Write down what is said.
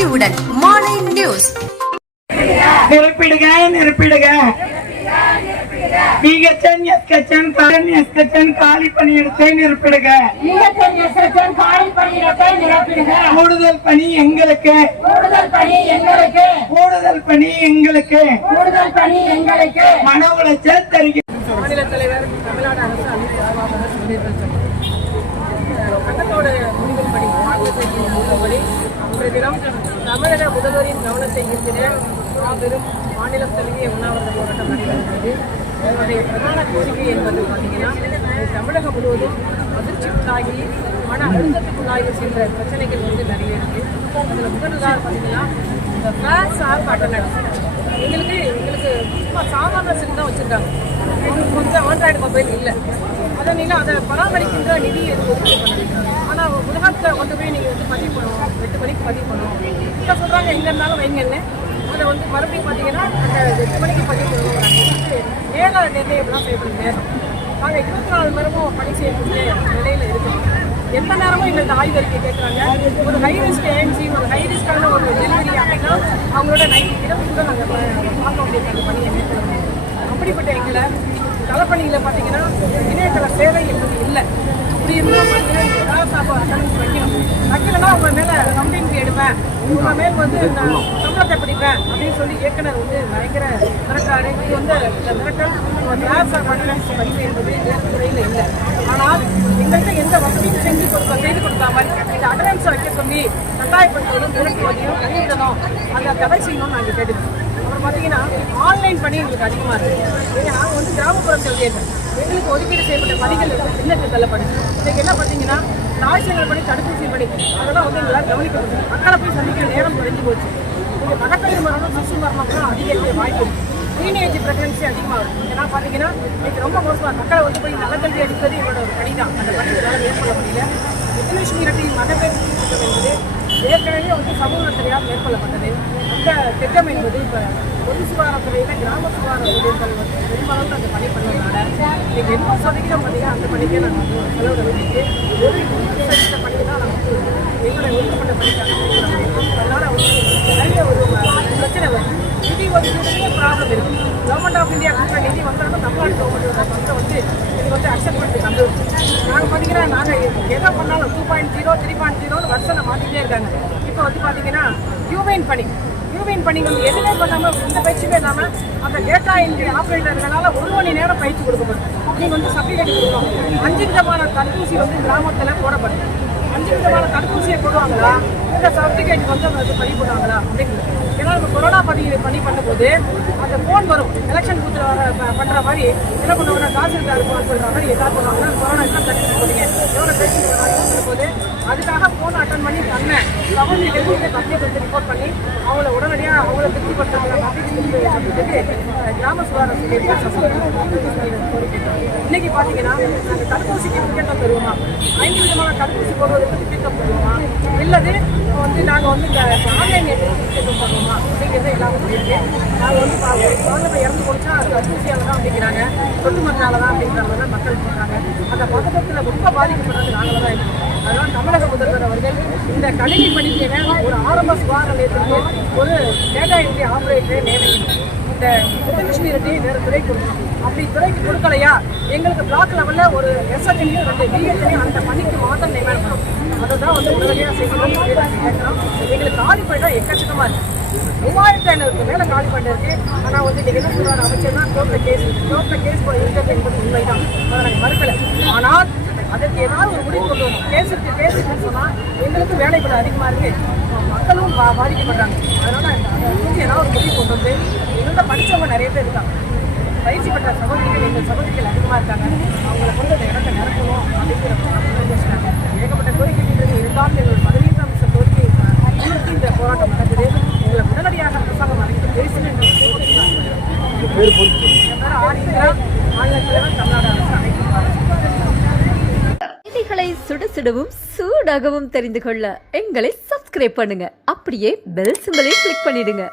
அறிவுடன் மாலை நியூஸ். நிரப்பிடுக நிரப்பிடுக காலி பணியிடத்தை நிரப்பிடுக. கூடுதல் பணி எங்களுக்கு, கூடுதல் பணி எங்களுக்கு மன உளைச்சல் தருகிறது. மாநில தலைவர் தமிழ்நாடு அரசு அனைத்து ஊழியர்கள் சங்கம் சட்டத்தோடு முடிவுப்படி முடிவுப்படி இன்றைய தினம் தமிழக முதல்வரின் கவனத்தை ஈர்த்திட மாபெரும் மாநிலம் தழுவிய உண்ணாவிரத போராட்டம் நடைபெறுகிறது. என்னுடைய பிரதான கோரிக்கை என்பது பார்த்தீங்கன்னா, தமிழகம் முழுவதும் அதிர்ச்சிக்குள்ளாகி மன அழுத்தத்துக்குள்ளாகி சென்ற பிரச்சனைகள் நிறைய இருக்குது. அதில் முதல்வதாக பார்த்தீங்கன்னா, இந்த ஃபிளாஷ் ஆப் அட்டனன்ஸ் எங்களுக்கு சும்மா சாதாரண சிம் தான் வச்சுருக்காங்க. எங்களுக்கு கொஞ்சம் ஆண்ட்ராய்டு மொபைல் இல்லை. அதை பராமரிக்கின்ற நிதி ஒதுக்கீடு பண்ணுறீங்க. ஆனால் உலகத்தில் கொண்டு போய் நீங்கள் பதிவு பண்ணுவோம், 8 மணிக்கு பதிவு பண்ணுவோம். இப்போ சொல்கிறாங்க எங்கே இருந்தாலும் வைங்கன்னு. அதை மறுபடியும் பார்த்தீங்கன்னா அந்த 8 மணிக்கு பதிவு பண்ணுவோம். நேர நிர்ணயம்லாம் செய்யப்படுது. நேரம் நாங்கள் 24 மணி நேரமும் பணி செய்யக்கூடிய நிலையில் இருக்கோம். எந்த நேரமும் எங்களுக்கு ஆய்வறிக்கை கேட்குறாங்க. ஒரு ஹை ரிஸ்க் ஏஎன்சி, ஒரு ஹை ரிஸ்கான ஒரு டெலிவரி அப்படின்னா அவங்களோட இரவு கூட நாங்கள் பார்க்க வேண்டிய அந்த பணியை மேற்கொள்ளணும். அப்படிப்பட்ட எங்களை களப்பணியில் பார்த்தீங்கன்னா இணையதள சேவை என்பது இல்லை. அப்படி இருந்தால் பார்த்தீங்கன்னா அட்டனன்ஸ் வைக்கலைன்னா அவங்க மேலே கம்ப்ளைண்ட் எடுப்பேன், உங்கள் மேல் நான் சம்பளத்தை பிடிப்பேன் அப்படின்னு சொல்லி இயக்குனர் பயங்கர மிரட்டாரு. இது இந்த மிரட்டல் கிளாஸ் ஆஃப் அட்டனன்ஸ் பதிவு என்பது துறையில் இல்லை. ஆனால் எங்கள்கிட்ட எந்த வசதியும் செய்து கொடுத்தா மாதிரி இந்த அட்டனன்ஸை வைக்க சொல்லி கட்டாயப்படுத்துவதும் மிரட்டுவதையும் கண்டிப்பதும் அந்த தடை செய்யணும்னு நாங்கள் கேட்டுக்கோம். அப்புறம் பார்த்தீங்கன்னா ஆன்லைன் பணி எங்களுக்கு அதிகமாக இருக்குது. நாங்கள் கிராமப்புற செல்வியர்கள் எங்களுக்கு ஒதுக்கீடு செய்யப்பட்ட பணிகள் விண்ணப்பித்து தள்ளப்படுது. இன்றைக்கு என்ன பார்த்தீங்கன்னா, தாய்சங்கள் பணி, தடுப்பூசி பணி அதெல்லாம் எங்களால் கவனிக்க முடியும். மக்களை போய் சந்திக்கிற நேரம் குறைஞ்சி போச்சு. இங்கே மகப்பேறு மரணம், சிசு மரணம்லாம் அதிகரிக்க வாய்ப்பு இருக்குது. டீனேஜ் ப்ரெக்னன்சி அதிகமாக இருக்கும். ஏன்னா பார்த்தீங்கன்னா இன்னைக்கு ரொம்ப மோசமாக மக்களை போய் நல்ல கல்வி அடிப்பது எங்களோட ஒரு பணி தான். அந்த பணி என்னால் மேற்கொள்ள முடியல. முத்துலட்சுமி ரெட்டியின் மகப்பேறு திட்டம் என்பது ஏற்கனவே சமூகத்துறையால் மேற்கொள்ளப்பட்டது. அந்த திட்டம் என்பது இப்போ பொது சுகாதாரத்துறையில் கிராம சுகாதார ஊழியர்கள் பெரும்பாலும் அந்த பணி பண்ணதுனால இன்னைக்கு 80% பார்த்தீங்கன்னா அந்த பணிக்கே நாங்கள் செலவு வச்சுட்டு 1% பணி தான் நாங்கள் எங்களுடைய ஒதுக்கப்பட்ட பணிக்காக. அதனால் நிறைய ஒரு பிரச்சனை வரும். நிதி ஒதுக்கீடுலேயே ப்ராப்ளம் இருக்குது. கவர்மெண்ட் ஆஃப் இந்தியா கொடுக்குற நிதி வந்தாலும் தமிழ்நாடு கவர்மெண்ட் இது அக்செப்ட் பண்ணி தந்துடும். நாங்கள் பார்த்தீங்கன்னா நாங்கள் எதை பண்ணாலும் 2.0 3.0 வருஷம் மாற்றிக்கிட்டே இருக்காங்க. இப்போ பார்த்தீங்கன்னா யூமைன் பணி எதுவுமே பண்ணாமல் எந்த பயிற்சியுமே இல்லாமல் அந்த டேட்டா என்ட்ரி ஆப்ரேட்டர்களால் 1 மணி நேரம் பயிற்சி கொடுக்கப்படும். நீங்கள் சர்டிஃபிகேட் கொடுக்கணும். 5 விதமான தடுப்பூசி கிராமத்தில் போடப்படுது. 5 விதமான தடுப்பூசியை போடுவாங்களா, இந்த சர்டிஃபிகேட் பதிவு பண்ணுவாங்களா அப்படிங்கிறது. ஏன்னா நம்ம கொரோனா பணி பண்ணும்போது அந்த ஃபோன் வரும். எலெக்ஷன் பூத்தில் பண்ணுற மாதிரி என்ன பண்ணுவாங்க, தாசில்தார் ஃபோன் சொல்கிற மாதிரி எதாவது பண்ணுவாங்கன்னா கொரோனா எல்லாம் தடுப்பு போடுங்க எவ்வளோ பேசிட்டு போது அதுக்காக ஃபோன் அட்டன் பண்ணி பண்ணேன். கவர்மெண்ட் மத்திய ரிப்போர்ட் பண்ணி அவங்கள உடனடியாக அவங்கள திருப்திப்படுத்துறதுக்கு கிராம சுகாதார இன்னைக்கு பார்த்தீங்கன்னா அந்த தடுப்பூசிக்கு முக்கியத்துவம் தருவோமா, 5 விதமான தடுப்பூசி போடுவதற்கு முக்கியத்துவம் தருவோமா, இல்லது நாங்கள் இந்த ஆன்லைன் முக்கியத்துவம் பண்ணுவோமா அப்படிங்கிறது எல்லாமே சொல்லியிருக்கேன். நாங்கள் குழந்தை இறந்து போச்சா அது தடுப்பூசியால் தான் அப்படிங்கிறாங்க, சொட்டு மருந்தால தான் அப்படிங்கிற மாதிரி தான் மக்கள் சொல்கிறாங்க. அந்த பதட்டத்தில் ரொம்ப பாதிக்கப்படுறது நாங்கள் தான் இருக்கோம். அதனால் தமிழக முதல்வர் அவர்கள் இந்த கணினி பணிக்கான ஒரு ஆரம்ப சுகாதார நிலையத்திற்கு ஒரு டேட்டா என்ட்ரி ஆபரேட்டரை நியமிக்கணும். இந்த முத்துலட்சுமி ரெட்டி வேறு துறை கொடுக்கணும். அப்படி துறைக்கு கொடுக்கலையா எங்களுக்கு பிளாக் லெவலில் ஒரு எஸ்என்லையும் 2 பிஎஸ்லையும் அந்த பணிக்கு மாற்றம் நியமனம். அதை தான் உடனடியாக செய்யணும் கேட்குறோம். எங்களுக்கு காலி பணிதான் எக்கச்சக்கமாக இருக்குது. 3500 மேலே காலி பண்ணி இருக்குது. ஆனால் இன்றைக்கி என்ன சொல்கிறார் அமைச்சர் தான் கோர்ட்டில் கேஸ் இருக்கிறது என்பது உண்மைதான், அதை நாங்கள் மறுக்கலை. ஆனால் அதற்கு ஏதாவது ஒரு முடிவு கொண்டு வரணும். கேஸுக்குன்னு சொன்னால் எங்களுக்கு வேலைப்பட அதிகமாக இருக்குது, மக்களும் பாதிக்கப்படுறாங்க. அதனால் அதை ஏதாவது ஒரு முடிவு கொண்டு வந்து எங்கள்கிட்ட படித்தவங்க நிறைய பேர் இருக்காங்க, பயிற்சி பெற்ற சகோதரிகள் எங்கள் சகோதரிகள் அதிகமாக இருக்காங்க. அவங்களை கொண்டு அந்த இடத்தை நிரப்பணும் அப்படிங்கிற பேசுகிறாங்க. ஏகப்பட்ட கோரிக்கைகள் இருந்தாலும் எங்களோட 15 அம்ச கோரிக்கை இந்த போராட்டம் நடக்குது. எங்களை உடனடியாக அரசாங்கம் அழைத்து பேசணும் மாநில தலைவர் தமிழ்நாடு அரசு அனைத்து செய்திகளை சுடவும் சூடாகவும் தெரிந்து கொள்ள எங்களை சப்ஸ்கிரைப் பண்ணுங்க. அப்படியே பெல் சிம்பலை கிளிக் பண்ணிடுங்க.